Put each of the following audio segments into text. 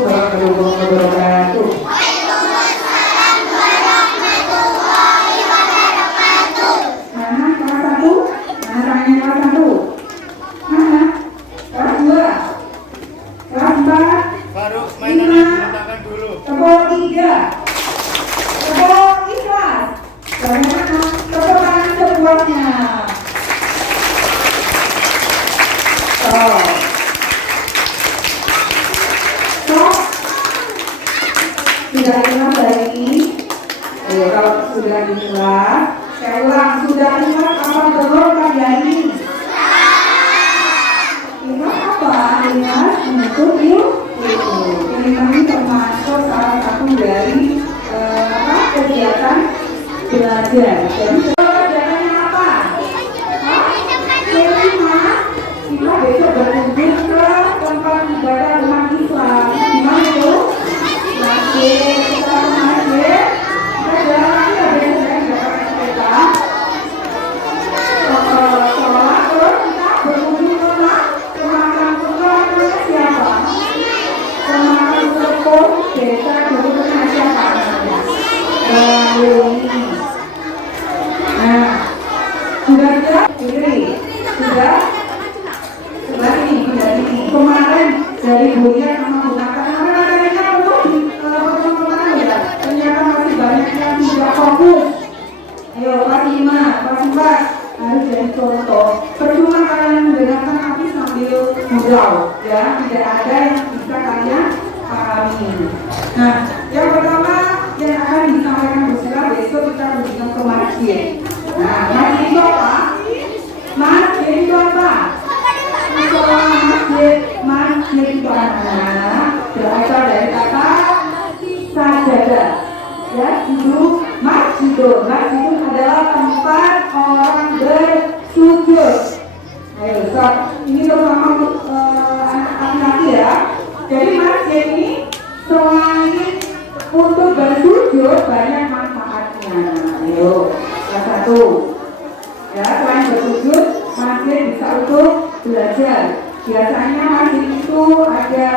warahmatullahi wabarakatuh. Mana kelas 1? Mana tangannya kelas 1? Mana? Kelas 2? Kelas 4? Baru mainannya diletakkan dulu. Tepuk 3. Tepuk ikhlas. Bagaimana? Tepuk tangan semuanya. Sudah ikhlas hari ini? Kalau sudah ikhlas, saya ulang, sudah ikhlas apa belum pagi hari ini? Ikhlas apa? Ikhlas untuk ilmu. Ini kami termasuk salah satu dari kegiatan belajar. Jadi pelajarannya apa? Kelima, kita besok berkunjung ke tempat ibadah umat Islam. Di mana itu? Masjid. Kita ke masjid. Kita jalan lagi ada yang dapat sepeda. Sholat terus kita berkunjung ke makam keluarga siapa? Ke makam sepuh desa berkunjung siapa? Nah, sudah tidak? Sudah? Sebelah ini. Kemarin dari Buya sama Bunaka kemarin untuk pertemuan kemarin ya. Ternyata masih banyak yang tidak fokus. Ayo, Pak Ima, Pak Mbak, harus jadi contoh. Percuma kalian menggunakan api sambil ngobrol, ya. Tidak ada yang bisa kalian pahami. Nah, yang pertama yang akan disampaikan Busira besok kita berbincang ke masjid. Nah, masjid itu apa? Masjid itu apa? Masjid itu anak berasal dari kata sajadah. Ya, itu masjidun. Masjidun adalah tempat orang bersujud. Ayo, ini terutama untuk anak-anak ya. Jadi masjid ini selain untuk bersujud banyak manfaatnya. Ayo, yang satu. Ya, selain bersujud, masjid bisa untuk belajar. Biasanya masjid itu ada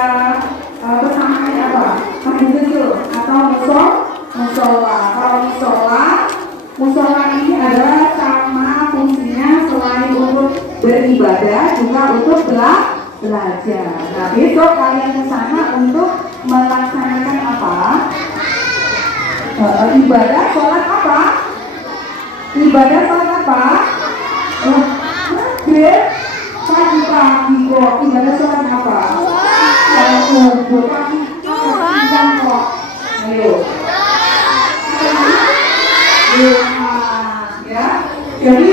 persamaannya apa? Masjid kecil atau musola. Kalau musola ini adalah sama fungsinya selain untuk beribadah juga untuk belajar. Nah, besok kalian ke sana untuk melaksanakan apa? Ibadah sholat apa? Ibadah sholat apa? Pagi-pagi kok. Ibadah sholat apa? Pagi kok. Ayo. Ya. Jadi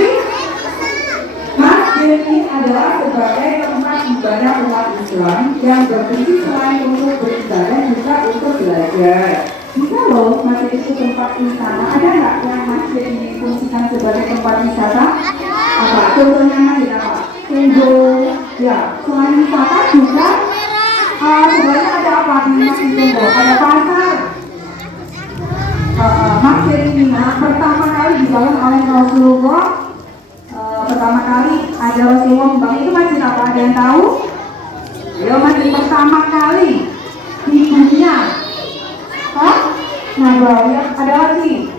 masjid ini adalah sebagai tempat ibadah umat Islam yang berfungsi selain untuk beribadah juga untuk belajar. Bisa loh masjid itu tempat wisata. Ada nggak yang masjid ini fungsikan sebagai tempat wisata? Apa? Contohnya masjid apa? Tunggu. Ya, selain wisata juga sebenarnya ada apa di masjid Tunggu? Ada pasar. Masjid ini pertama kali dibangun oleh Rasulullah. Pertama kali ada Rasulullah membangun itu masjid apa? Ada yang tahu? Ya, masjid pertama kali di dunia. Nabawi, ada lagi?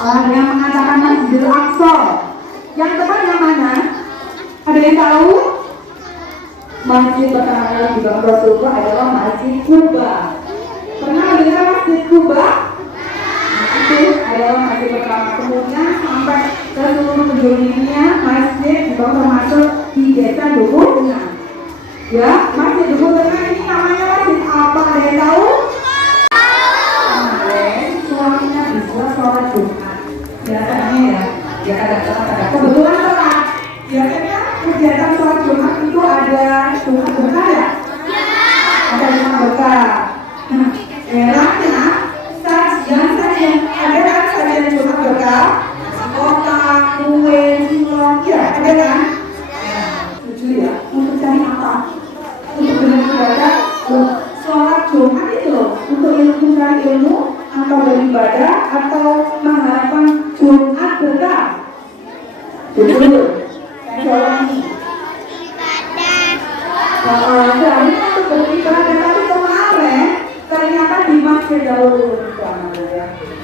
Ada yang mengatakan Masjidil Aqsa. Yang tepat yang mana? Ada yang tahu? Masjid pertama kali dibangun Rasulullah adalah Masjid Kuba. Pernah dengar Masjid Kuba? Itu adalah masjid pertama. Kemudian sampai ke seluruh penjuru dunia masjid dibangun termasuk di desa Dukuh Tengah. Ya, Masjid Dukuh Tengah ini namanya masjid apa? Ada yang tahu? Suaminya bisa sholat Jumat. Biasanya ya ada kebetulan telat. Biasanya kegiatan sholat Jumat itu ada Jumat berkah ya? Ada Jumat berkah. Nah, eranya sajian ada kan sajian Jumat berkah? Otak, kue, cilok, ya ada kan? Setuju ya? Untuk cari apa? Untuk beribadah, sholat Jumat itu loh. Untuk cari ilmu atau beribadah atau mengharapkan Jumat berkah. Betul. Saya ulangi. Hari untuk beribadah tapi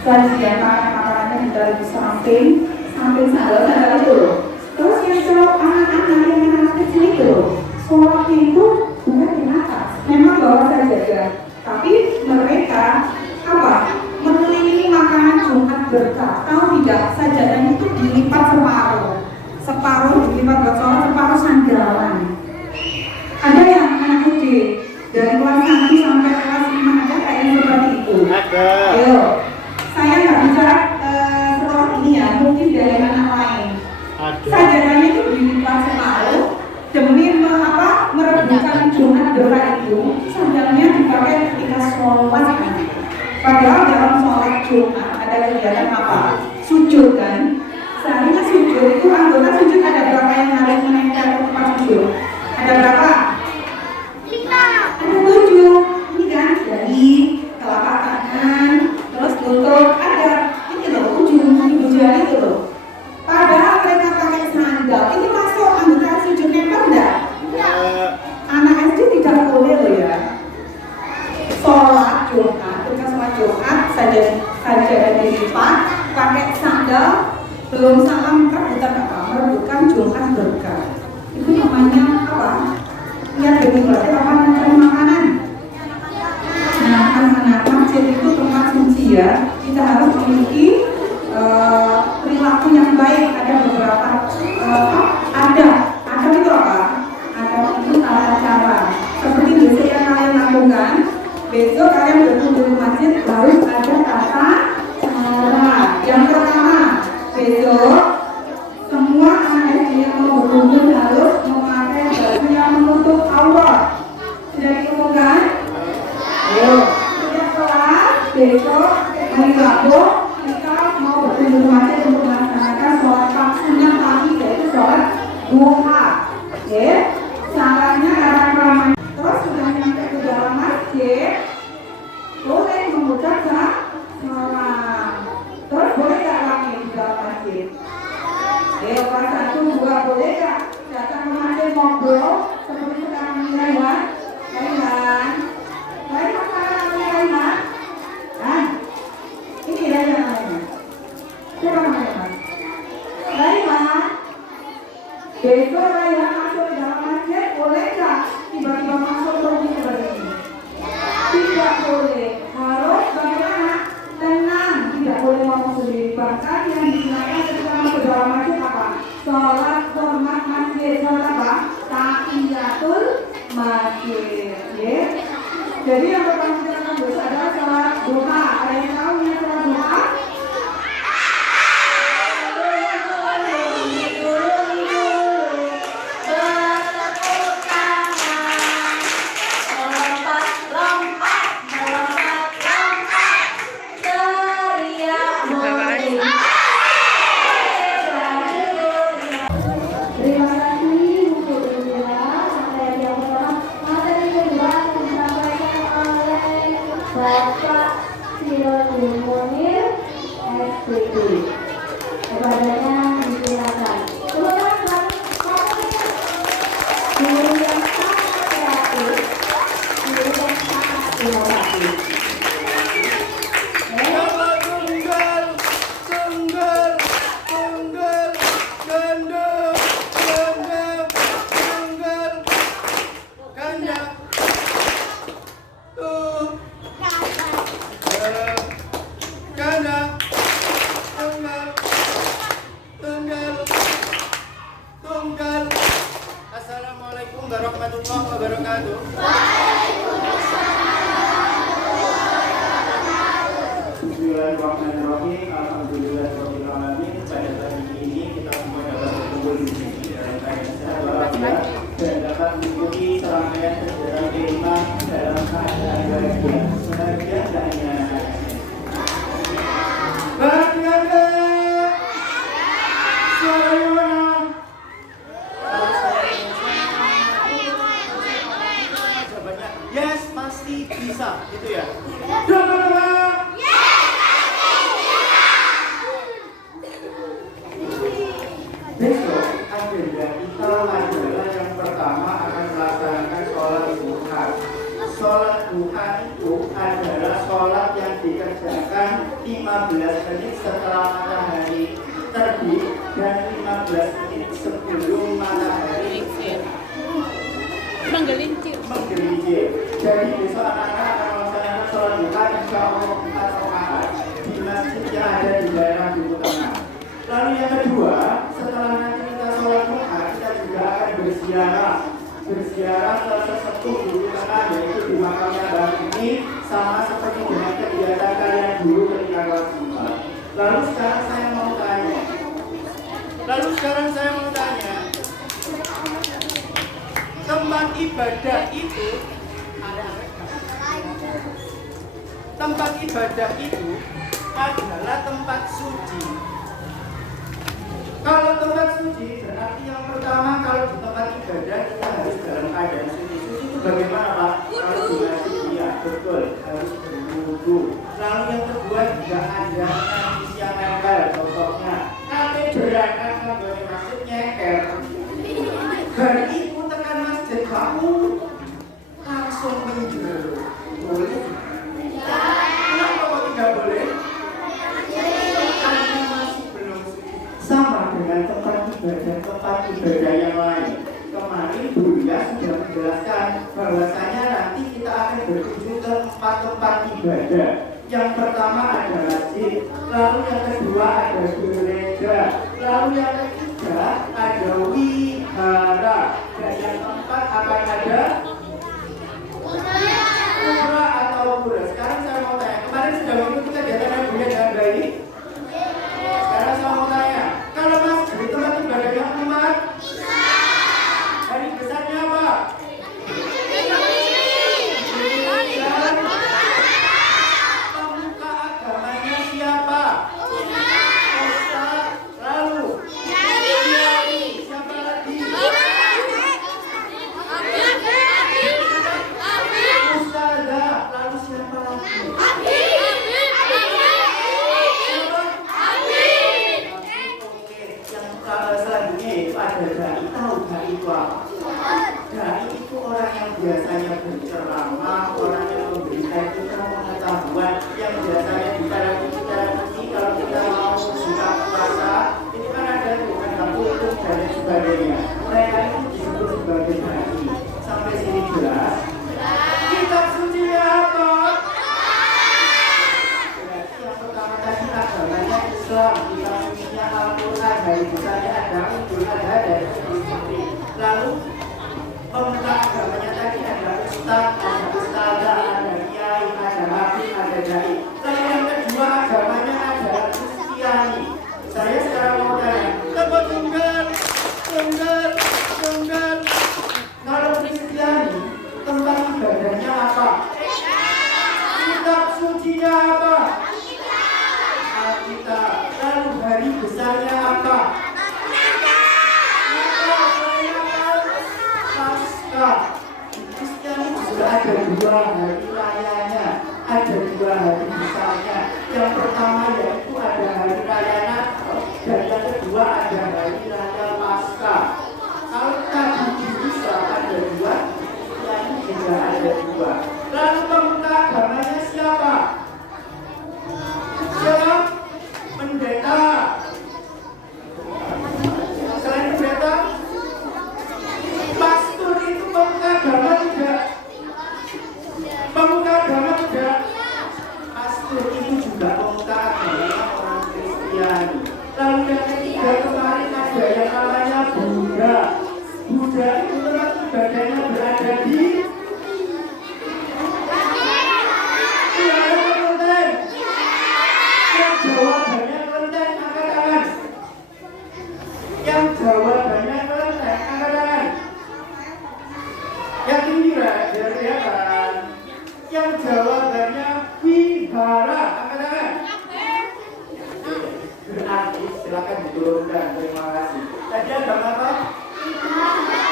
sajian makanannya ditaruh di samping sandal itu loh. Terus yang kalau anak-anak yang anak kecil itu loh, sholatnya itu bukan di atas, memang bawah saja, tapi mereka apa? Mengelilingi makanan Jumat berkah. Tahu tidak? Sajadahnya itu dilipat separuh dilipat buat sholat, separuh sandalan. Ada yang anak kecil dari kelas 1 sampai kelas 5 ada kayak seperti itu. Ada. Ayo, saya nggak bicara seperti ini ya, mungkin dari anak lain. Ada. Sajadahnya itu dilipat separuh demi merebutkan Jumat berkah itu. Sandalnya dipakai ketika sholat. Padahal dalam sholat Jumat ada kegiatan apa? Sujud kan? Seharusnya sujud itu anggota sujud ada berapa yang harus menempel ke tempat sujud? Ada berapa? 5. Ada 7. Ini kan dari telapak tangan, terus lutut, ada ini loh ujung jari itu loh. Padahal mereka pakai sandal, ini masuk anggota sujud nempel enggak? Anak SD tidak boleh loh ya. Sholat Jumat, ketika sholat Jumat saja dilipat, pakai sandal, belum salam merebutkan Jumat berkah. Itu namanya apa? Lihat dulu berarti apa namanya makanan. Nah, anak-anak masjid itu tempat suci ya. Kita harus memiliki perilaku yang baik. Ada beberapa ada itu apa? Ada itu tata cara. Seperti biasa yang kalian lakukan. Besok kalian berkunjung ke masjid harus ada tata cara. Yang pertama, besok semua anak SD yang mau berkunjung harus memakai baju yang menutup aurat. Sudah ditemukan? Ayo, setiap kelas besok hari Rabu kita mau berkunjung ke masjid untuk melaksanakan sholat sunnah pagi, yaitu sholat duha. Oke, syaratnya ramai. Terus sudah sampai ke dalam masjid, boleh mengucapkan salam. Terus boleh tak rame di dalam masjid? Ayo, kelas 1 juga boleh tak datang ke masjid ngobrol seperti sekarang ini Raihan? Raihan, Raihan, ini Raihan namanya. Siapa namanya? Raihan. Besok Raihan masuk ke dalam masjid, boleh tak tiba-tiba masuk pergi seperti ini? Tidak boleh. Harus bagaimana? Tenang, tidak boleh ngomong sendiri. Bahkan yang digunakan ketika masuk ke dalam masjid apa? Sholat hormat masjid. Sholat apa? Tahiyatul masjid. Ya. Jadi yang pertama kita akan besok adalah sholat duha. Ada yang tahu yang sholat duha? Assalamualaikum warahmatullahi wabarakatuh. Bismillahirrahmanirrahim. Alhamdulillahirrahmanirrahim. Pada pagi ini kita semua dapat berkumpul di sini dalam keadaan sehat walafiat dan dapat mengikuti serangkaian kegiatan iman dalam keadaan bahagia. Bahagia hanya bahagia. Suaranya mana? Yes, pasti bisa, gitu ya. Besok agenda kita adalah yang pertama akan melaksanakan sholat duha. Sholat duha duha itu adalah sholat yang dikerjakan 15 menit setelah matahari terbit dan 15 menit sebelum matahari menggelincir. Jadi besok anak-anak akan melaksanakan sholat duha insya Allah 4 rakaat di masjid yang ada di daerah Duku Tengah. Lalu yang kedua, setelah nanti kita sholat duha, kita juga akan berziarah ke sesepuh Duku Tengah, yaitu di makamnya Bang ini, sama seperti dengan kegiatan kalian dulu ketika kelas 4. Lalu sekarang saya mau tanya, tempat ibadah itu adalah tempat suci. Kalau tempat suci berarti yang pertama, kalau di tempat ibadah kita harus dalam keadaan suci. Suci itu bagaimana, Pak? Kalau di masjid, iya betul, harus berwudu. Lalu yang kedua juga ada najis yang nempel, contohnya nanti berangkat ke masjid nyeker. Hari itu tekan masjid kamu langsung menjeru. Boleh? Kenapa kok tidak boleh? Karena masih belum suci. Sama dengan tempat ibadah yang lain. Kemarin Buya sudah menjelaskan bahwasanya nanti kita akan berkunjung ke 4 tempat ibadah. Yang pertama ada masjid, lalu yang kedua ada gereja, lalu yang ketiga ada wihara, dan yang keempat akan ada pura atau pura. Sekarang saya mau tanya, kemarin sudah mengikuti kegiatan Buya dengan baik? Sekarang saya mau tanya, kalau masjid itu tempat ibadah yang umat, hari besarnya apa? Pemuka agamanya siapa? Ustaz. Lalu siapa lagi? Ustazah. Lalu siapa lagi? Yang selanjutnya itu ada dai. Tahu dai itu apa? Dai itu orang yang biasanya berceramah, orang yang memberikan kita pengetahuan, yang biasanya di televisi kalau kita mau buka puasa, itu kan ada tuh ada kultum dan sebagainya. Mereka itu disebut sebagai dai. Sampai sini jelas? Kitab suci apa? Berarti yang pertama tadi agamanya Islam, kitab sucinya Al-Quran, dari besarnya ada Idul Adha dan Idul Fitri. Lalu pemuka agamanya tadi ada ustaz, ada ustazah, ada kiai, ada habib, ada dai. Lalu yang kedua agamanya adalah Kristiani. Saya sekarang mau tanya, tempat tunggal. Kalau Kristiani, tempat ibadahnya apa? Kitab sucinya apa? Alkitab. Lalu hari besarnya apa? Paskah. Kristiani juga ada 2 hari rayanya, ada 2 hari besarnya. Yang pertama yaitu ada hari raya Natal, dan yang kedua ada hari raya Paskah. Kalau tadi di Islam ada 2, Kristiani juga ada 2. Lalu pemuka agamanya siapa? Siapa? Pendeta. Selain pendeta, pastor itu pemuka agama tidak? Pemuka agama tidak? Pastor itu juga pemuka agama orang Kristiani. Lalu yang ketiga kemarin ada yang namanya Buddha. Buddha itu tempat ibadahnya berada di Kelenteng. Yang jawabannya Kelenteng, angkat tangan. Yang jawabannya Kelenteng, angkat tangan. Yang ini biar kelihatan. Yang jawabannya wihara, angkat tangan. Berarti silakan diturunkan. Terima kasih. Tadi agama apa?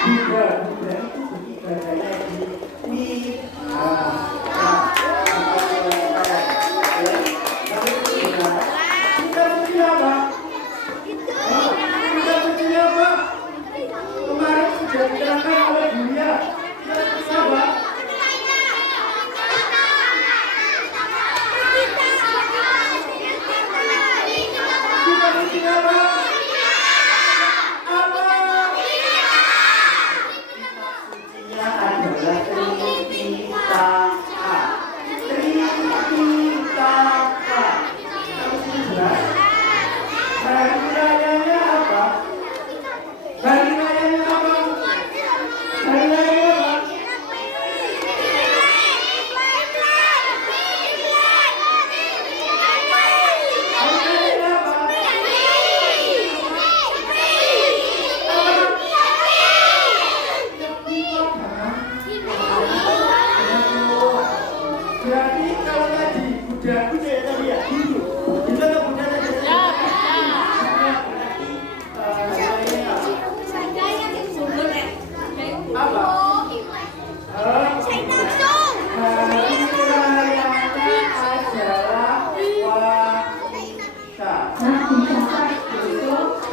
Buddha. Buddha itu beribadahnya di wihara. Kita mesti apa? Kemarin sudah diterangkan oleh Buya. Kita mesti apa? kalau tadi kuda ya tadi ya, itu atau kuda tadi? Ya. Berarti apa?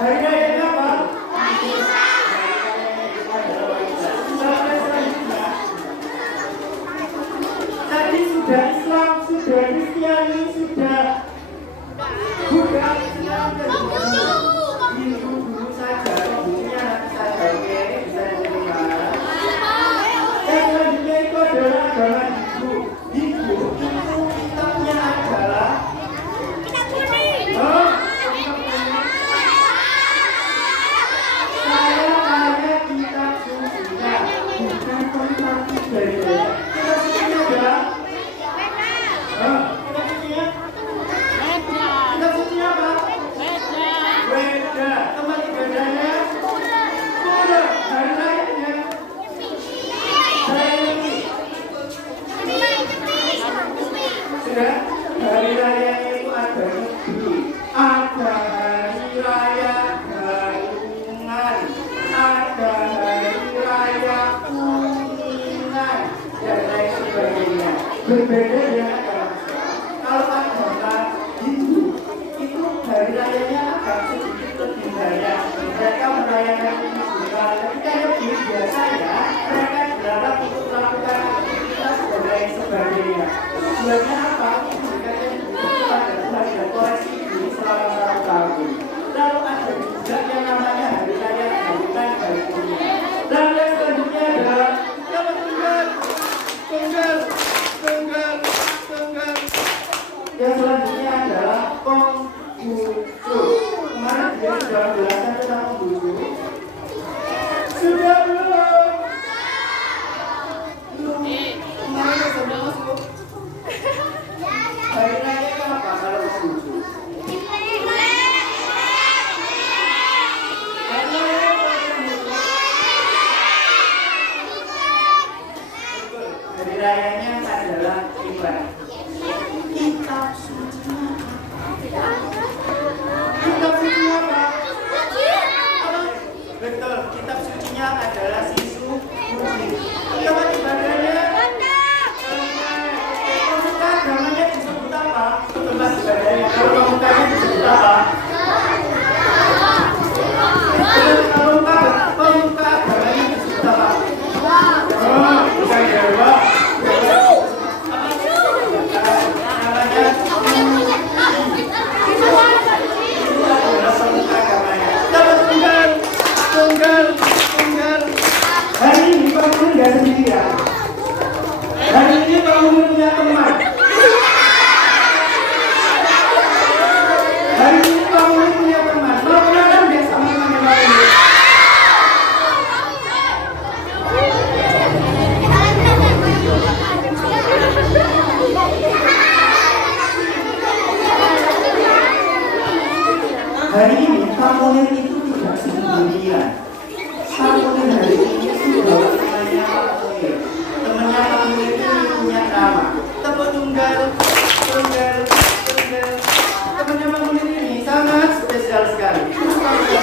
Hari raya apa? Tadi sudah Islam, sudah Kristiani, sudah Buddha, Islam, dan Hindu dulu saja, bukunya nanti saja, oke, bisa diterima. Yang selanjutnya itu adalah agama Hindu. Hindu itu kitabnya adalah kitab kuning. Saya kitab sucinya, bukan konfirmasi dari kitab sucinya adalah kitab sucinya? Kitab sucinya apa? Weda. Tempat ibadahnya? Buddha. Hari rayanya? Sudah? Hari rayanya itu ada negeri, ada hari raya Galungan, ada hari raya Kuningan, dan lain sebagainya. Berbeda dengan agama Islam. Kalau agama Hindu itu hari rayanya agak sedikit lebih banyak. Mereka merayakan ini juga. Ketika lebih biasanya mereka berharap untuk melakukan aktivitas dan lain sebagainya. Tujuannya apa? Mereka pada Tuhan dan koleksi ini selama 1 tahun. Lalu ada juga yang namanya hari raya Galungan, hari Kuningan. Dan yang selanjutnya adalah yang tunggal. Yang selanjutnya adalah Konghucu. Kemarin dia sudah menjelaskan tentang Konghucu. Sudah belum? Kemarin sudah masuk. Hari raya apa kalau Konghucu? Hari rayanya adalah Imlek. Kitab sucinya apa? Betul, kitab sucinya adalah Sisu Suci. Tempat ibadahnya? Pemuka agamanya disebut apa? Tempat ibadahnya. Kalau pemukanya disebut apa? Pemuka agamanya disebut apa? Bisa jawab. Tunggal. Hari ini Pak Mun nggak sendirian. Hari ini Pak Mun punya teman. Hari ini Pak Mun punya teman. Mau kenalan nggak sama teman Pak Mun? Hari ini Pak Mun itu tidak sendirian. Pak Mun hari ini sudah temannya Pak Mun. Temannya Pak Mun itu punya nama. Tepuk tunggal. Temannya Pak Mun ini sangat spesial sekali. Temannya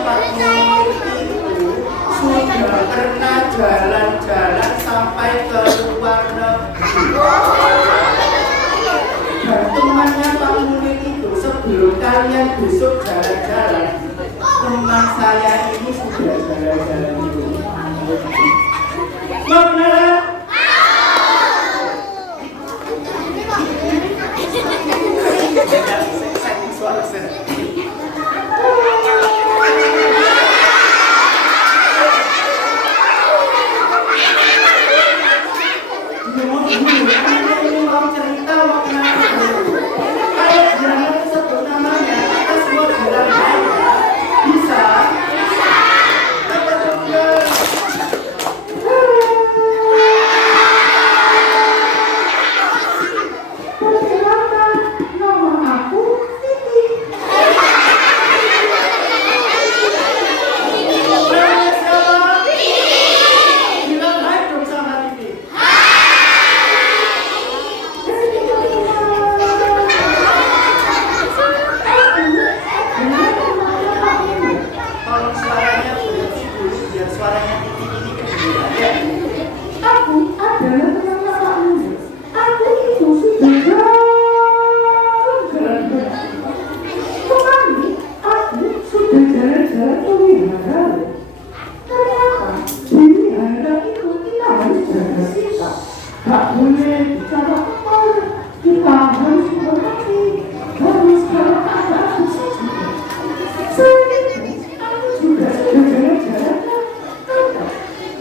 Pak Mun itu sudah pernah jalan-jalan sampai ke luar negeri. Dan temannya Pak Munir itu sebelum kalian besok jalan-jalan, teman saya ini sudah jalan-jalan itu. Mau kenalan? Setting suara saya. Mau cerita, mau kenalan dulu. Kalau jangan sebut namanya, kita semua bilang aja. Bisa? nggak boleh bicara apa. Kita harus menghormati, harus kalau ada sesuatu. Aku juga sudah jalan-jalan.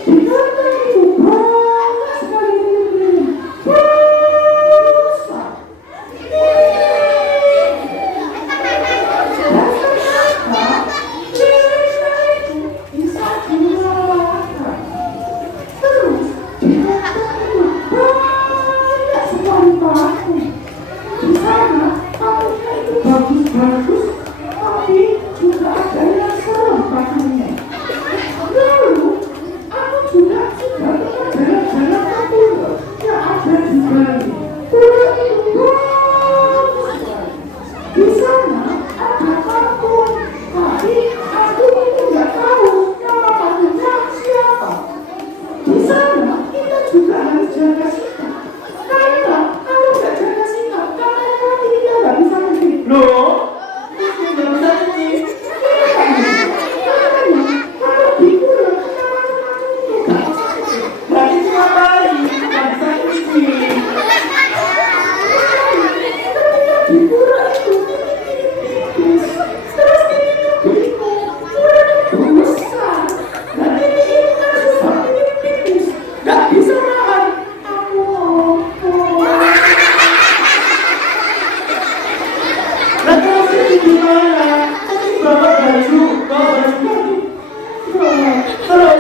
Di kota itu banyak sekali besar. Bisa dilakukan. Terus di kota itu banyak sekali paku. Di sana pakunya itu bagus-bagus, tapi juga ada yang serem pakunya. Lalu aku juga sudah pernah jalan-jalan ke pulau yang ada di Bali. Pulau itu bagus sekali. Di sana ada patung, tapi aku itu nggak tahu nama patungnya siapa. Di sana kita juga harus jaga sikap. Karena kalau nggak jaga sikap, karena nanti kita nggak bisa pergi. Loh, ini nggak bisa cuci. Kalau di pulau macam-macam itu nggak bisa pergi. Berarti itu ngapain? Nggak bisa cuci. Di pulau itu tipis, terus ini bingung, pulau itu besar, dan ini kan susah, ini tipis, nggak bisa nahan. Lah terus ini gimana? Tadi bawa baju lagi. Terus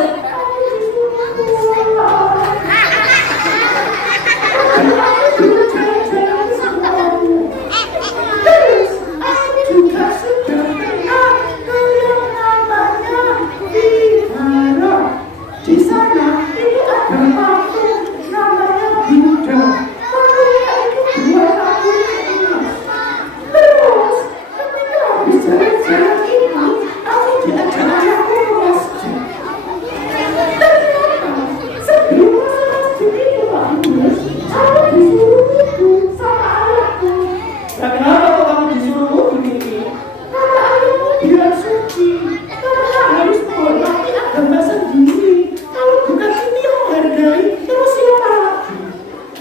Terus aku juga sudah pernah ke yang namanya Vihara. Di sana itu ada patung namanya Buddha. Patungnya itu 200 emas. Terus ketika habis jalan-jalan itu, aku diajak-ajak ke masjid. Ternyata sebelum masuk masjid itu Pak Bulus, aku disuruh wudhu sama ayahku. lah kenapa kok kamu disuruh begini? Karena ayahku bilang suci, karena harus menghormati agama sendiri. Kalau bukan itu yang menghargai, terus siapa lagi?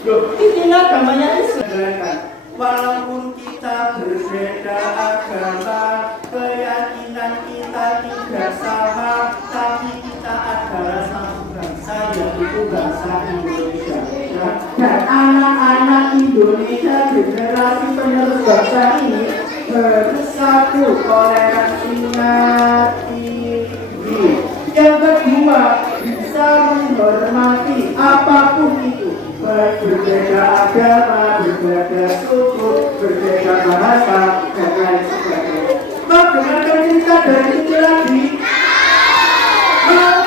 Loh, ini agamanya Islam. Walaupun kita berbeda agama, keyakinan kita tidak sama, tapi kita adalah satu bangsa, yaitu bangsa Indonesia. Dan anak-anak Indonesia generasi penerus bangsa ini bersatu, toleransinya tinggi. Yang kedua, bisa menghormati apapun itu. Berbeda agama, berbeda suku, berbeda bahasa, dan lain sebagainya. Mau dengarkan cerita dari ini lagi? Mau